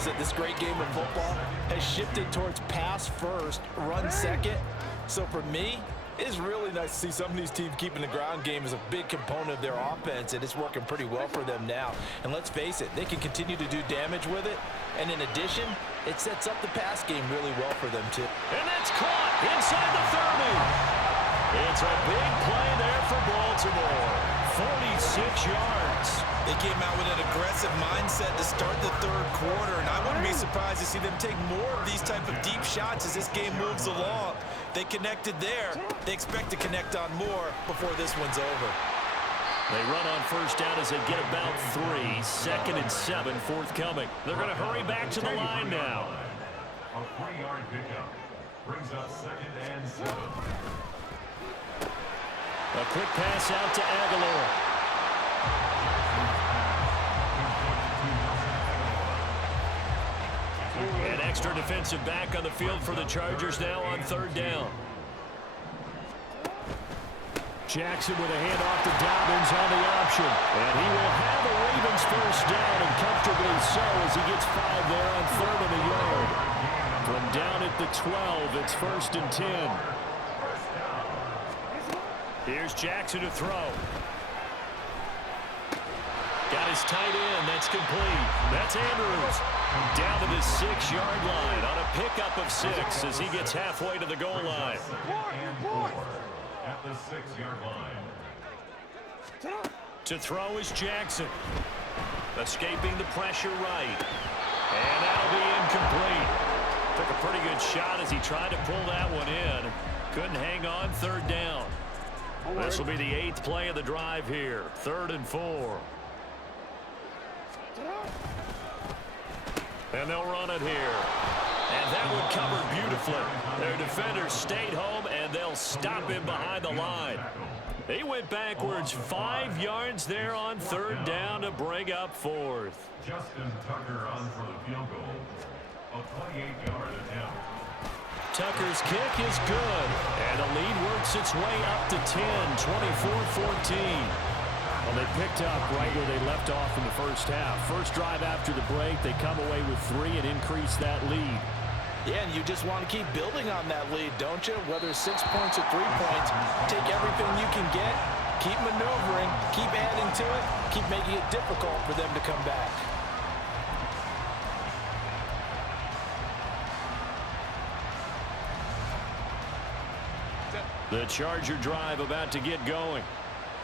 is that this great game of football has shifted towards pass first, run second. So for me, it's really nice to see some of these teams keeping the ground game as a big component of their offense, and it's working pretty well for them now. And let's face it, they can continue to do damage with it. And in addition, it sets up the pass game really well for them too. And that's caught inside the 30. It's a big play there for Baltimore. 46 yards. They came out with an aggressive mindset to start the third quarter, and I wouldn't be surprised to see them take more of these type of deep shots as this game moves along. They connected there. They expect to connect on more before this one's over. They run on first down as they get about 3. 2nd and 7 forthcoming. They're going to hurry back to the line now. A 3-yard pickup brings up 2nd and 7. A quick pass out to Aguilar. An extra defensive back on the field for the Chargers now on 3rd down. Jackson with a handoff to Dobbins on the option. And he will have a Ravens first down, and comfortably so as he gets 5 there on 3rd and a yard. From down at the 12, it's 1st and 10. Here's Jackson to throw. Got his tight end. That's complete. That's Andrews. Down to the 6-yard line on a pickup of 6 as he gets halfway to the goal line. At the 6-yard line. To throw is Jackson. Escaping the pressure right. And that'll be incomplete. Took a pretty good shot as he tried to pull that one in. Couldn't hang on. 3rd down. This will be the 8th play of the drive here. 3rd and 4. And they'll run it here. And that one covered beautifully. Their defenders stayed home, and they'll stop him behind the line. He went backwards 5 yards there on 3rd down to bring up 4th. Justin Tucker on for the field goal. A 28-yard attempt. Tucker's kick is good. And the lead works its way up to 10, 24-14. Well, they picked up right where they left off in the first half. First drive after the break, they come away with 3 and increase that lead. Yeah, and you just want to keep building on that lead, don't you? Whether it's 6 points or 3 points, take everything you can get, keep maneuvering, keep adding to it, keep making it difficult for them to come back. The Charger drive about to get going.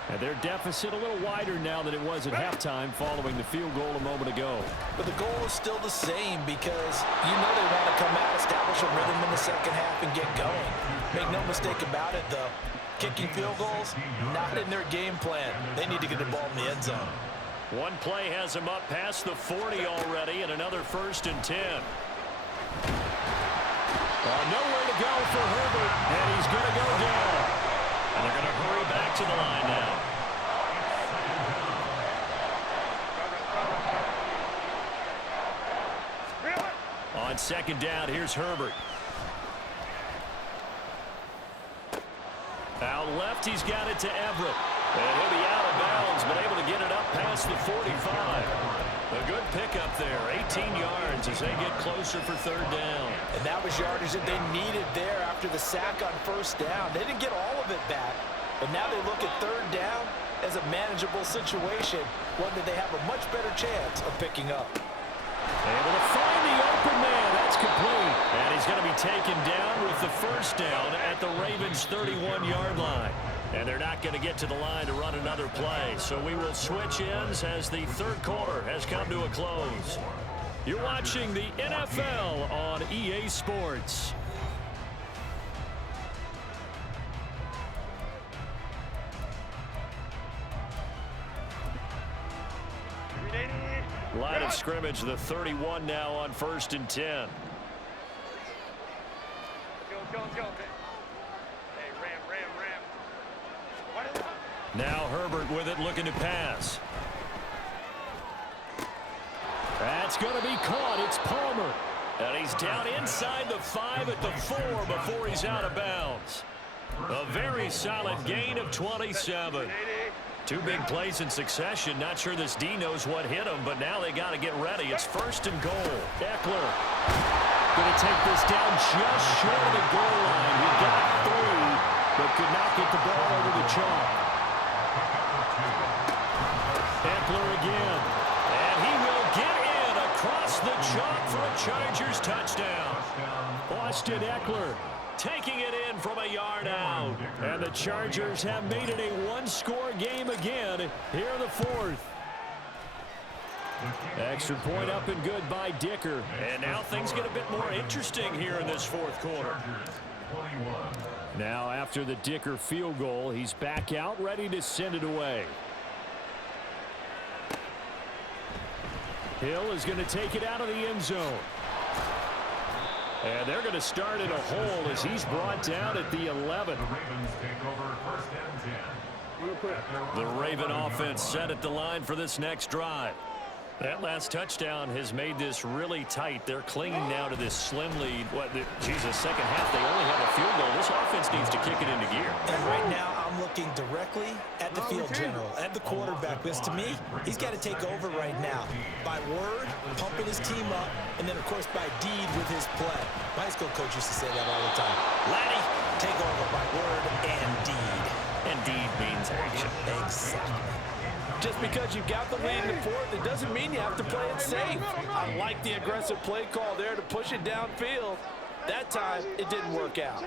And their deficit a little wider now than it was at halftime following the field goal a moment ago. But the goal is still the same because you know they want to come out, establish a rhythm in the second half, and get going. Make no mistake about it, though. Kicking field goals, not in their game plan. They need to get the ball in the end zone. One play has him up past the 40 already, and another 1st and 10. Nowhere to go for Herbert, and he's going to go down. And they're going to hurry back to the line now. On 2nd down, here's Herbert. Out left, he's got it to Everett. And he'll be out of bounds, but able to get it up past the 45. A good pickup there, 18 yards as they get closer for 3rd down. And that was yardage that they needed there after the sack on 1st down. They didn't get all of it back, but now they look at 3rd down as a manageable situation, one that they have a much better chance of picking up. Able to find the open man. That's complete. And he's going to be taken down with the 1st down at the Ravens' 31-yard line. And they're not going to get to the line to run another play. So we will switch ends as the 3rd quarter has come to a close. You're watching the NFL on EA Sports. Line of scrimmage, the 31 now on 1st and 10. Now Herbert with it, looking to pass. That's going to be caught. It's Palmer. And he's down inside the 5 at the 4 before he's out of bounds. A very solid gain of 27. Two big plays in succession. Not sure this D knows what hit him, but now they got to get ready. It's 1st and goal. Eckler going to take this down just short of the goal line. He got 3, but could not get the ball over the chalk. Eckler again. And he will get in across the chalk for a Chargers touchdown. Austin Eckler taking it in from a yard out. And the Chargers have made it a one-score game again here in the 4th. Extra point up and good by Dicker. And now things get a bit more interesting here in this 4th quarter. Now after the Dicker field goal, he's back out ready to send it away. Hill is going to take it out of the end zone. And they're going to start in a hole as he's brought down at the 11. The Raven offense set at the line for this next drive. That last touchdown has made this really tight. They're clinging now to this slim lead. Second half, they only have a field goal. This offense needs to kick it into gear. And right now, I'm looking directly at the field general, at the quarterback. Because to me, he's got to take over right now. By word, pumping his team up, and then, of course, by deed with his play. My high school coach used to say that all the time. Laddie, take over by word and deed. And deed means action. Exactly. Just because you've got the lead in the 4th, it doesn't mean you have to play it safe. I like the aggressive play call there to push it downfield. That time, it didn't work out.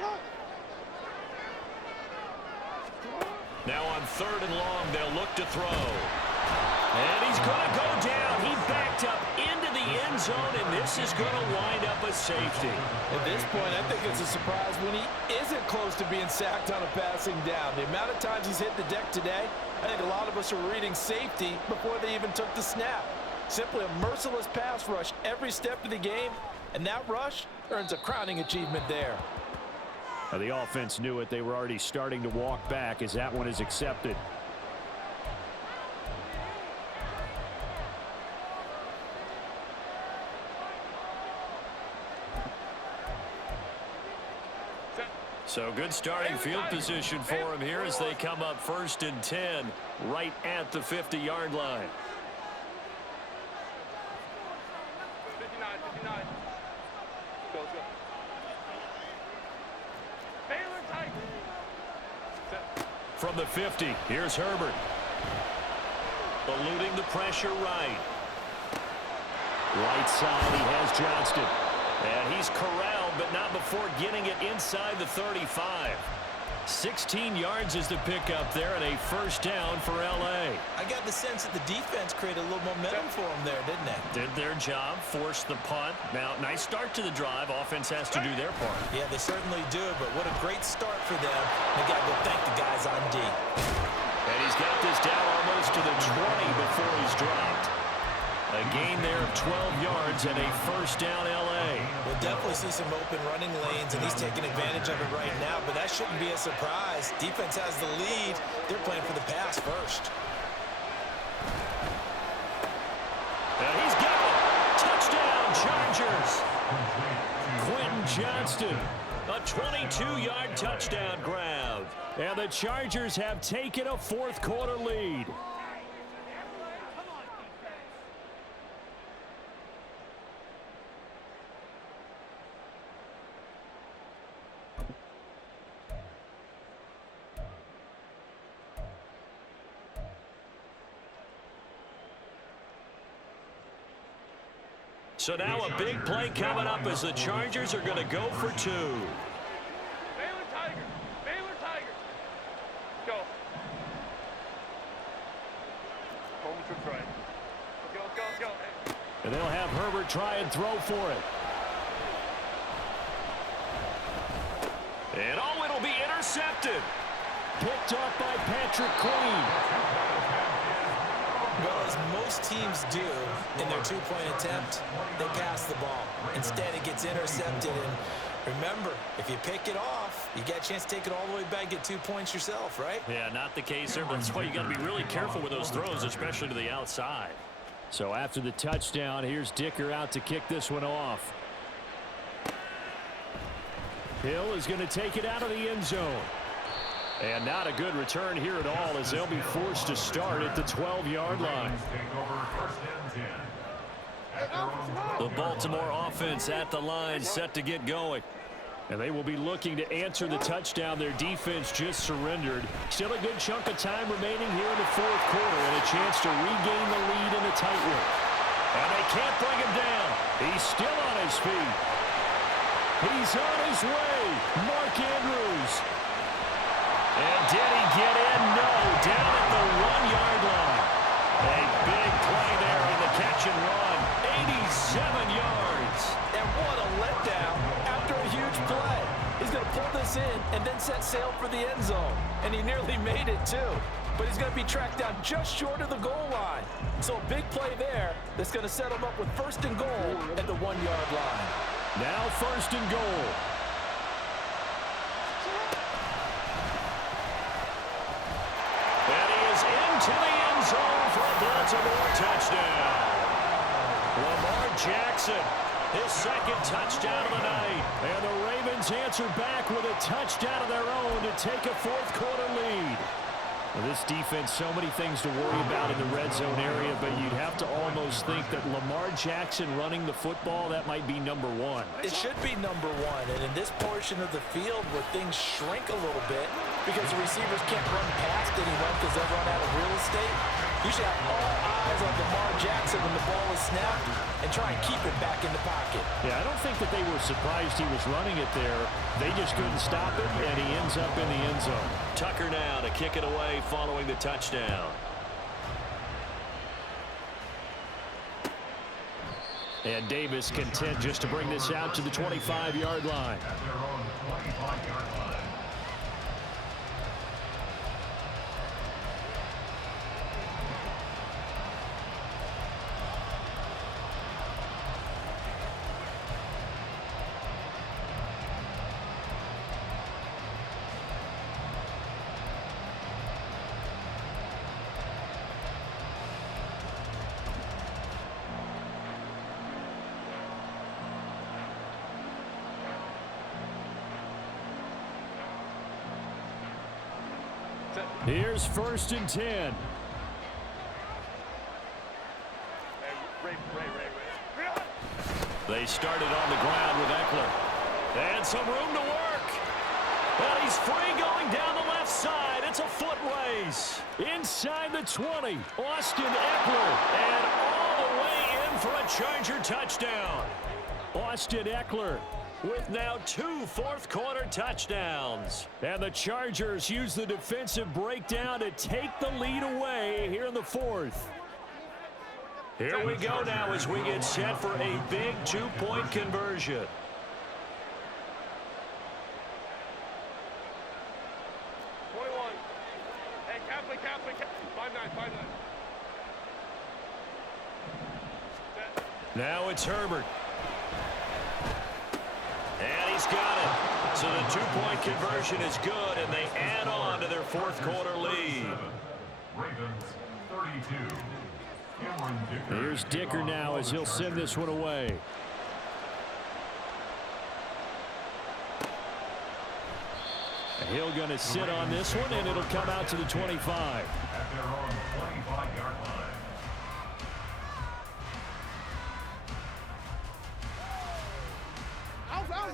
Now on 3rd and long, they'll look to throw. And he's going to go down. He backed up into the end zone, and this is going to wind up a safety. At this point, I think it's a surprise when he isn't close to being sacked on a passing down. The amount of times he's hit the deck today, I think a lot of us are reading safety before they even took the snap. Simply a merciless pass rush every step of the game, and that rush earns a crowning achievement there. The offense knew it. They were already starting to walk back as that one is accepted. So good starting field position for him here as they come up 1st and 10 right at the 50-yard line. 59. Go. Baylor Tigers. From the 50, here's Herbert. Eluding the pressure right. Right side, he has Johnston. And he's corralled, but not before getting it inside the 35. 16 yards is the pickup there, and a 1st down for L.A. I got the sense that the defense created a little momentum for them there, didn't they? Did their job, forced the punt. Now, nice start to the drive. Offense has to do their part. Yeah, they certainly do, but what a great start for them. They got to go thank the guys on D. And he's got this down almost to the 20 before he's dropped. A gain there of 12 yards and a 1st down L.A. We'll definitely see some open running lanes, and he's taking advantage of it right now, but that shouldn't be a surprise. Defense has the lead. They're playing for the pass first. And he's got it. Touchdown, Chargers. Quentin Johnston, a 22-yard touchdown grab. And the Chargers have taken a 4th quarter lead. So now a big play coming up as the Chargers are going to go for 2. Baylor Tigers. Go. Home trips right. Let's go. Hey. And they'll have Herbert try and throw for it. And it'll be intercepted. Picked off by Patrick Queen. Well, as most teams do in their 2-point attempt, they pass the ball. Instead, it gets intercepted. And remember, if you pick it off, you get a chance to take it all the way back, get 2 points yourself, right? Yeah, not the case there, but that's why you got to be really careful with those throws, especially to the outside. So after the touchdown, here's Dicker out to kick this one off. Hill is going to take it out of the end zone. And not a good return here at all, as they'll be forced to start at the 12-yard line. The Baltimore offense at the line, set to get going. And they will be looking to answer the touchdown their defense just surrendered. Still a good chunk of time remaining here in the fourth quarter, and a chance to regain the lead in a tight one. And they can't bring him down. He's still on his feet. He's on his way. Mark Andrews. And did he get in? No, down at the 1-yard line. A big play there in the catch and run. 87 yards. And what a letdown after a huge play. He's going to pull this in and then set sail for the end zone. And he nearly made it too. But he's going to be tracked down just short of the goal line. So a big play there that's going to set him up with first and goal at the 1-yard line. Now first and goal. And he is into the end zone for a Baltimore touchdown. Lamar Jackson, his second touchdown of the night. And the Ravens answer back with a touchdown of their own to take a fourth quarter lead. Well, this defense, so many things to worry about in the red zone area, but you'd have to almost think that Lamar Jackson running the football, that might be number one. It should be number one, and in this portion of the field where things shrink a little bit because the receivers can't run past anyone because they'll run out of real estate, you should have all eyes on Lamar Jackson when the ball is snapped and try and keep it back in the pocket. Yeah, I don't think that they were surprised he was running it there. They just couldn't stop it, and he ends up in the end zone. Tucker now to kick it away following the touchdown. And Davis content just to bring this out to the 25-yard line. At their own 25-yard line. Here's first and 10. Hey, Ray. They started on the ground with Eckler. And some room to work. And he's free going down the left side. It's a foot race. Inside the 20, Austin Eckler. And all the way in for a Charger touchdown. Austin Eckler with now 2 fourth-quarter touchdowns. And the Chargers use the defensive breakdown to take the lead away here in the fourth. Here we go now as we get set for a big 2-point conversion. Hey, Kaplan. 5'9". Now it's Herbert. And he's got it. So the 2-point conversion is good, and they add on to their fourth-quarter lead. Ravens 32. Here's Dicker now as he'll send this one away. Hill going to sit on this one, and it'll come out to the 25. At their own 25-yard line.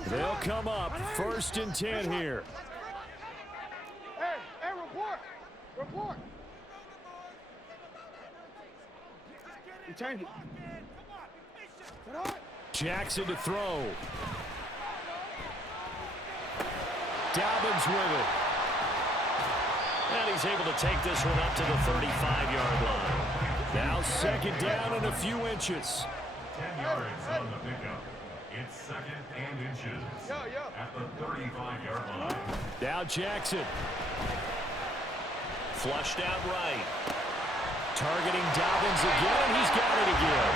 They'll come up first and 10 here. Hey, report. You change it. Jackson to throw. Dobbins with it. And he's able to take this one up to the 35-yard line. Now second down and a few inches. 10 yards on the pickup. It's second and inches. At the 35-yard line. Now Jackson. Flushed out right. Targeting Dobbins again, and he's got it again.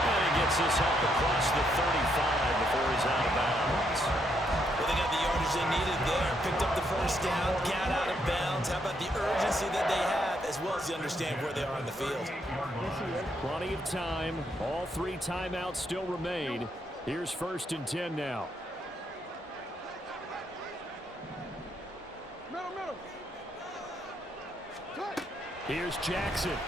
And he gets this up across the 35 before he's out of bounds. Well, they got the yardage they needed there. Picked up the first down, got out of bounds. How about the urgency that they have, as well as they understand where they are on the field? Plenty of time. All 3 timeouts still remain. Here's first and 10 now. Middle. Here's Jackson.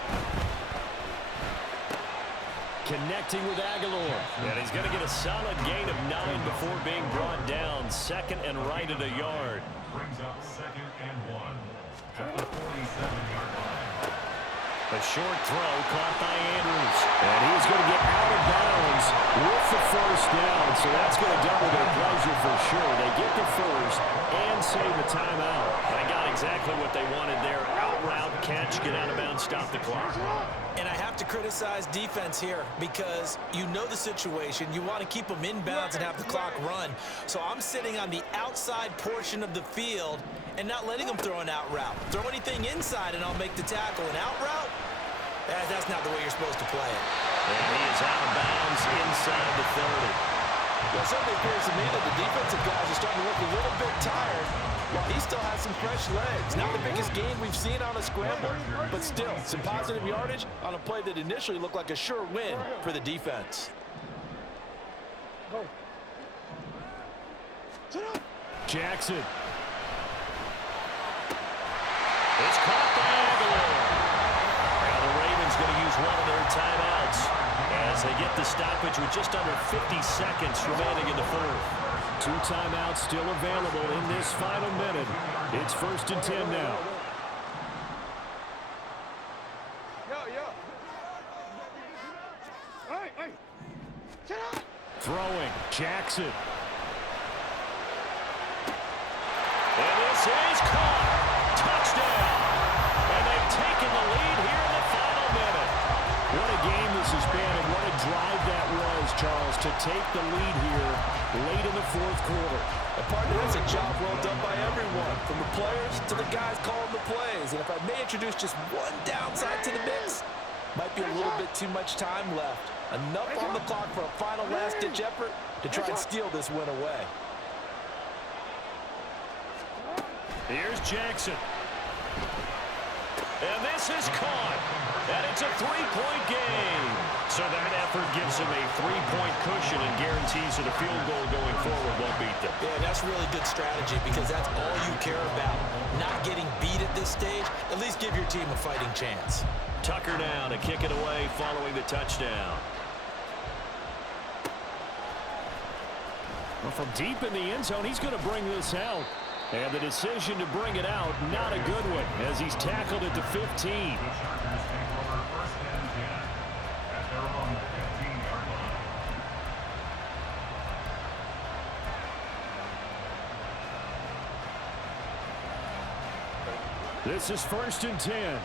Connecting with Aguilar. And he's going to get a solid gain of 9 before being brought down. Second and right at a yard. Brings up 2nd and 1 at the 47-yard line. A short throw caught by Andrews. And he's going to get out of bounds with the first down. So that's going to double their pleasure for sure. They get the first and save the timeout. They got exactly what they wanted there. Out route, catch, get out of bounds, stop the clock. And I have to criticize defense here because you know the situation. You want to keep them inbounds and have the clock run. So I'm sitting on the outside portion of the field and not letting them throw an out route. Throw anything inside and I'll make the tackle. An out route? That's not the way you're supposed to play it. And he is out of bounds inside the 30. Well, it certainly appears to me that the defensive guys are starting to look a little bit tired while he still has some fresh legs. Not the biggest gain we've seen on a scramble, but still some positive yardage on a play that initially looked like a sure win for the defense. Jackson. It's caught by Aguilar. Now the Ravens going to use one of their timeouts as they get the stoppage with just under 50 seconds remaining in the fourth. 2 timeouts still available in this final minute. It's 1st and 10 now. Throwing, Jackson. And this is caught. Touchdown. And they've taken the lead here in the final minute. What a game this has been and what a drive that was, Charles, to take the lead here late in the 4th quarter. And partner, that's a job well done by everyone, from the players to the guys calling the plays. And if I may introduce just one downside to the mix, might be a little bit too much time left. Enough on the clock for a final last-ditch effort to try and steal this win away. Here's Jackson. And this is caught. And it's a 3-point game. So that effort gives him a 3-point cushion and guarantees that a field goal going forward won't beat them. Yeah, that's really good strategy because that's all you care about. Not getting beat at this stage. At least give your team a fighting chance. Tucker now to kick it away following the touchdown. Well, from deep in the end zone, he's going to bring this out. And the decision to bring it out, not a good one, as he's tackled at the 15. The Chargers take over 1st and 10 at their own 15-yard line. This is 1st and 10.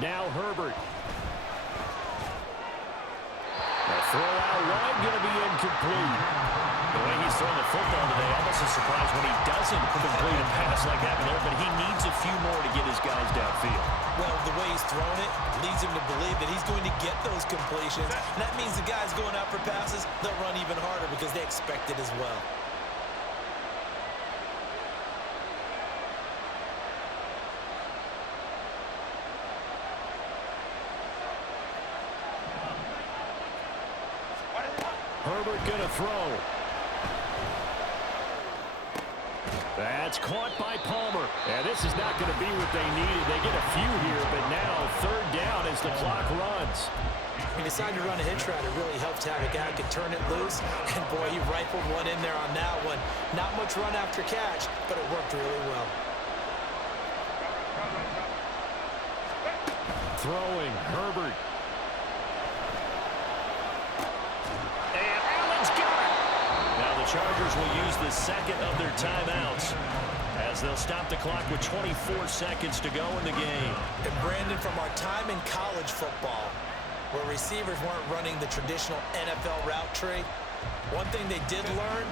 Now Herbert. The throw out wide going to be incomplete. The way he's throwing the football today, almost a surprise when he doesn't complete a pass like that there, but he needs a few more to get his guys downfield. Well, the way he's thrown it leads him to believe that he's going to get those completions. And that means the guys going out for passes, they'll run even harder because they expect it as well. Herbert going to throw. That's caught by Palmer. And this is not going to be what they needed. They get a few here, but now 3rd down as the clock runs. He decided to run a hitch route. It really helped to have a guy who could turn it loose. And, boy, he rifled one in there on that one. Not much run after catch, but it worked really well. Throwing, Herbert. And Allen's got it. Now the Chargers will use the 2nd of their timeouts as they'll stop the clock with 24 seconds to go in the game. And, Brandon, from our time in college football, where receivers weren't running the traditional NFL route tree, one thing they did learn,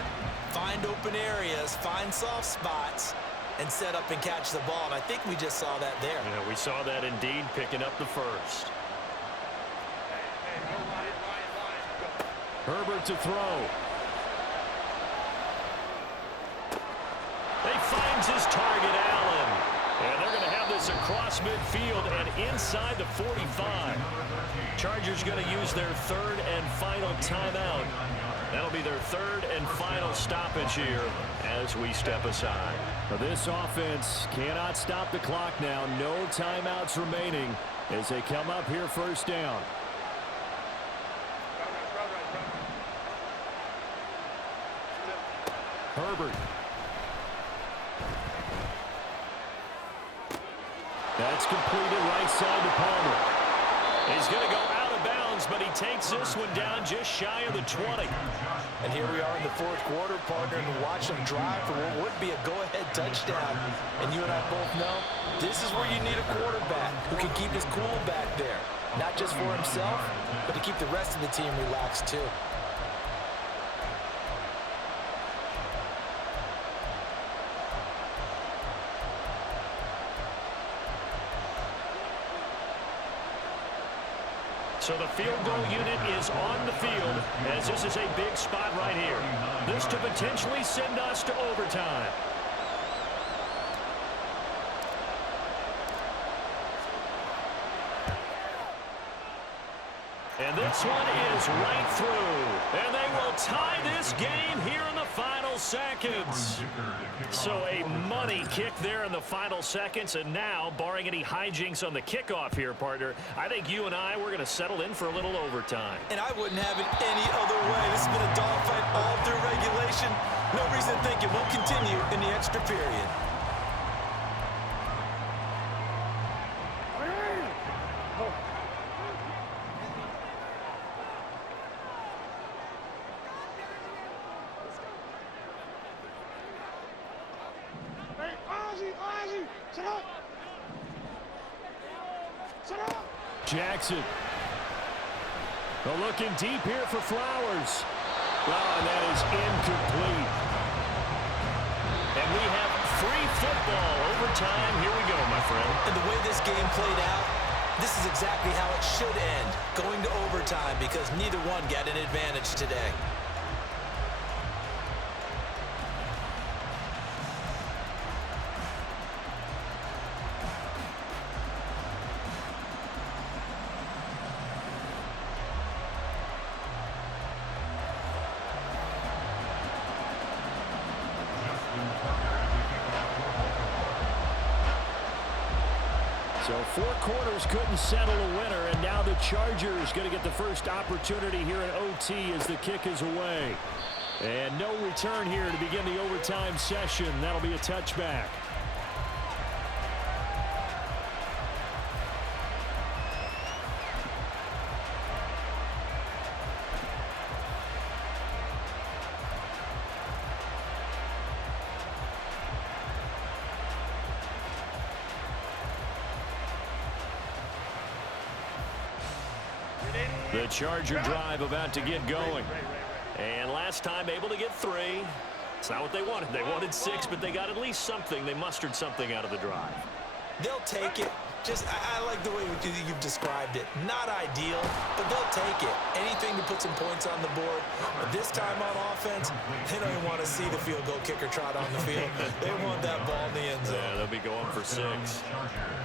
find open areas, find soft spots, and set up and catch the ball. And I think we just saw that there. Yeah, we saw that indeed, picking up the first. Herbert to throw. He finds his target, Allen. And they're going to have this across midfield and inside the 45. Chargers going to use their third and final timeout. That'll be their third and final stoppage here as we step aside. This offense cannot stop the clock now. No timeouts remaining as they come up here first down. Herbert. That's completed right side to Palmer. He's going to go out of bounds, but he takes this one down just shy of the 20. And here we are in the fourth quarter, partner, and watch them drive for what would be a go-ahead touchdown. And you and I both know this is where you need a quarterback who can keep his cool back there. Not just for himself, but to keep the rest of the team relaxed too. So the field goal unit is on the field as this is a big spot right here. This to potentially send us to overtime. And this one is right through. And they will tie this game here in the final seconds. So a money kick there in the final seconds. And now, barring any hijinks on the kickoff here, partner, I think you and I, we're going to settle in for a little overtime. And I wouldn't have it any other way. This has been a dogfight all through regulation. No reason to think it won't continue in the extra period. Jackson. They're looking deep here for Flowers. Well, and that is incomplete. And we have free football overtime. Here we go, my friend. And the way this game played out, this is exactly how it should end, going to overtime, because neither one got an advantage today. So 4 quarters couldn't settle a winner, and now the Chargers going to get the first opportunity here in OT as the kick is away. And no return here to begin the overtime session. That'll be a touchback. The Charger drive about to get going. And last time able to get 3. It's not what they wanted. They wanted 6, but they got at least something. They mustered something out of the drive. They'll take it. I like the way you've described it. Not ideal, but they'll take it. Anything to put some points on the board. But this time on offense, they don't even want to see the field goal kicker trot on the field. They want that ball in the end zone. Yeah, they'll be going for 6.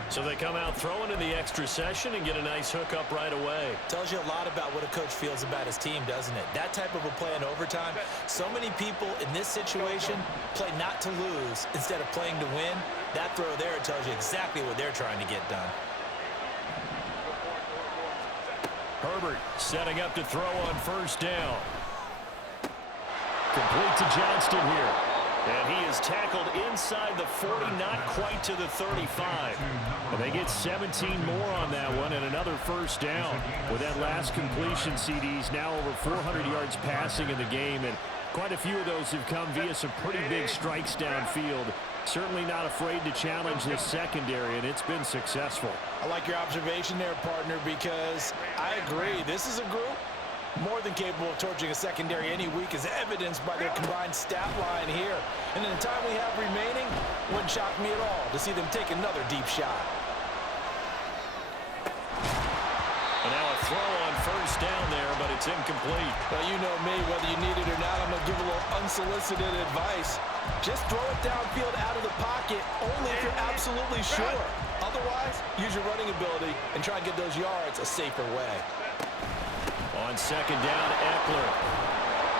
So they come out throwing in the extra session and get a nice hook up right away. Tells you a lot about what a coach feels about his team, doesn't it? That type of a play in overtime. So many people in this situation play not to lose instead of playing to win. That throw there tells you exactly what they're trying to get done. Herbert setting up to throw on first down. Complete to Johnston here. And he is tackled inside the 40, not quite to the 35. And they get 17 more on that one and another first down. With that last completion, CDs now over 400 yards passing in the game, and quite a few of those have come via some pretty big strikes downfield. Certainly not afraid to challenge this secondary, and it's been successful. I like your observation there, partner, because I agree. This is a group more than capable of torching a secondary any week, as evidenced by their combined stat line here. And in the time we have remaining, wouldn't shock me at all to see them take another deep shot. And now a throw on first down there, but it's incomplete. Well, you know me, whether you need it or not, I'm going to give a little unsolicited advice. Just throw it downfield out of the pocket, only if you're absolutely sure. Otherwise, use your running ability and try and get those yards a safer way. On second down, Eckler.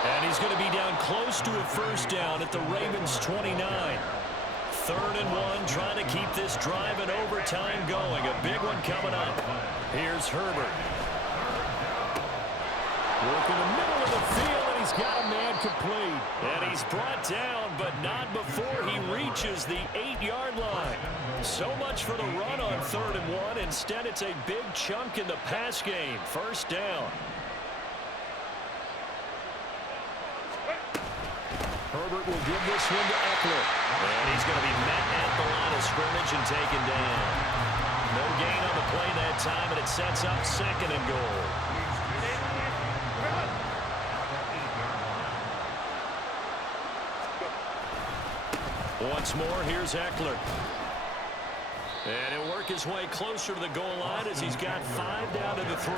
And he's going to be down close to a first down at the Ravens' 29. 3rd and 1, trying to keep this drive in overtime going. A big one coming up. Here's Herbert. Working the middle of the field, and he's got a man complete. And he's brought down, but not before he reaches the 8-yard line. So much for the run on 3rd and 1. Instead, it's a big chunk in the pass game. First down. Herbert will give this one to Eckler. And he's going to be met at the line of scrimmage and taken down. No gain on the play that time, and it sets up 2nd and goal. Once more, here's Eckler. And he'll work his way closer to the goal line as he's got 5 down to the 3.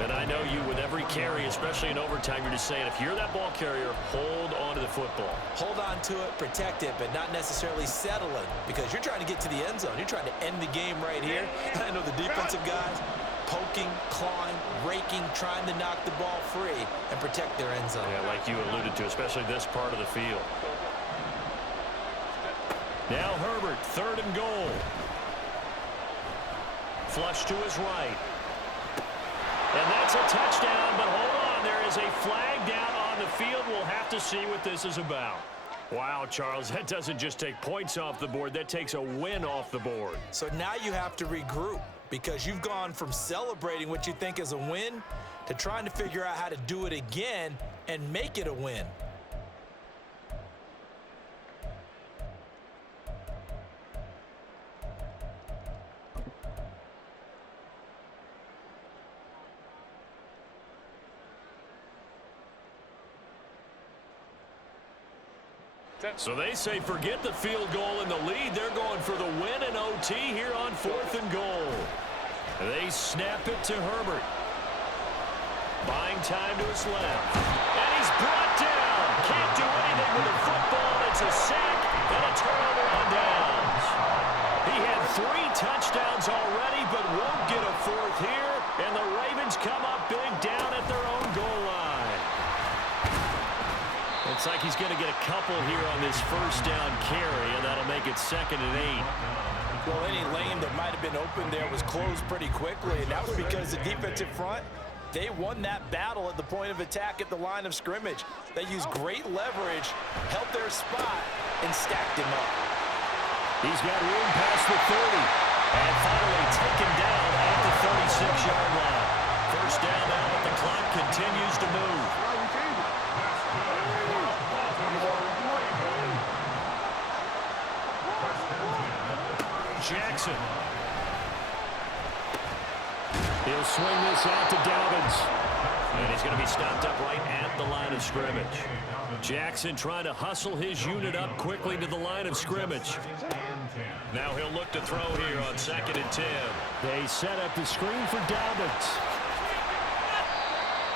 And I know you, with every carry, especially in overtime, you're just saying, if you're that ball carrier, hold on to the football. Hold on to it, protect it, but not necessarily settle it, because you're trying to get to the end zone. You're trying to end the game right here. I know the defensive guys poking, clawing, raking, trying to knock the ball free and protect their end zone. Yeah, like you alluded to, especially this part of the field. Now Herbert, 3rd and goal. Flush to his right. And that's a touchdown, but hold on, there is a flag down on the field. We'll have to see what this is about. Wow, Charles, that doesn't just take points off the board, that takes a win off the board. So now you have to regroup, because you've gone from celebrating what you think is a win to trying to figure out how to do it again and make it a win. So they say forget the field goal and the lead. They're going for the win in OT here on 4th and goal. They snap it to Herbert. Buying time to his left. And he's brought down. Can't do anything with the football. It's a sack and a turnover on downs. He had 3 touchdowns already, but won't get a 4th here. And the Ravens come up big down at their own goal line. Looks like he's going to get a couple here on this first down carry, and that'll make it 2nd and 8. Well, any lane that might have been open there was closed pretty quickly, and that was because the defensive front, they won that battle at the point of attack at the line of scrimmage. They used great leverage, held their spot, and stacked him up. He's got room past the 30, and finally taken down at the 36-yard line. First down now, but the clock continues to move. Jackson. He'll swing this out to Dobbins. And he's going to be stopped up right at the line of scrimmage. Jackson trying to hustle his unit up quickly to the line of scrimmage. Now he'll look to throw here on 2nd and 10. They set up the screen for Dobbins.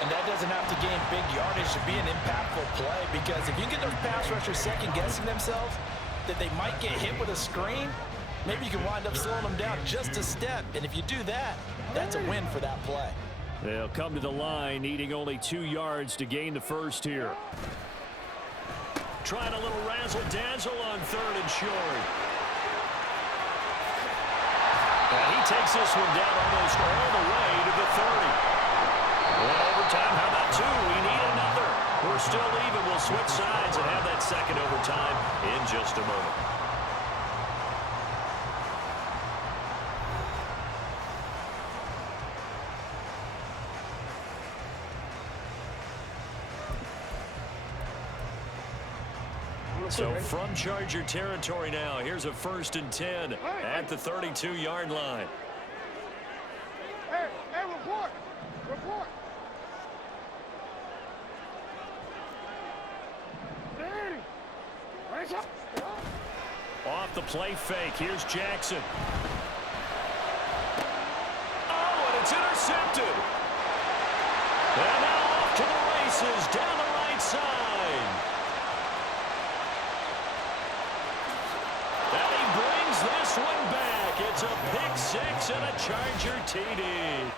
And that doesn't have to gain big yardage to be an impactful play, because if you get those pass rushers second-guessing themselves that they might get hit with a screen, maybe you can wind up slowing them down just a step. And if you do that, that's a win for that play. They'll come to the line, needing only 2 yards to gain the first here. Trying a little razzle-dazzle on 3rd and short. And he takes this one down almost all the way to the 30. One overtime, how about 2? We need another. We're still even. We'll switch sides and have that second overtime in just a moment. So from Charger territory now, here's a 1st and 10 at the 32-yard line. Hey, report! Report! Off the play fake, here's Jackson. Oh, and it's intercepted. intercepted. And now off to the races down the right side. And he brings this one back. It's a pick six and a Charger TD.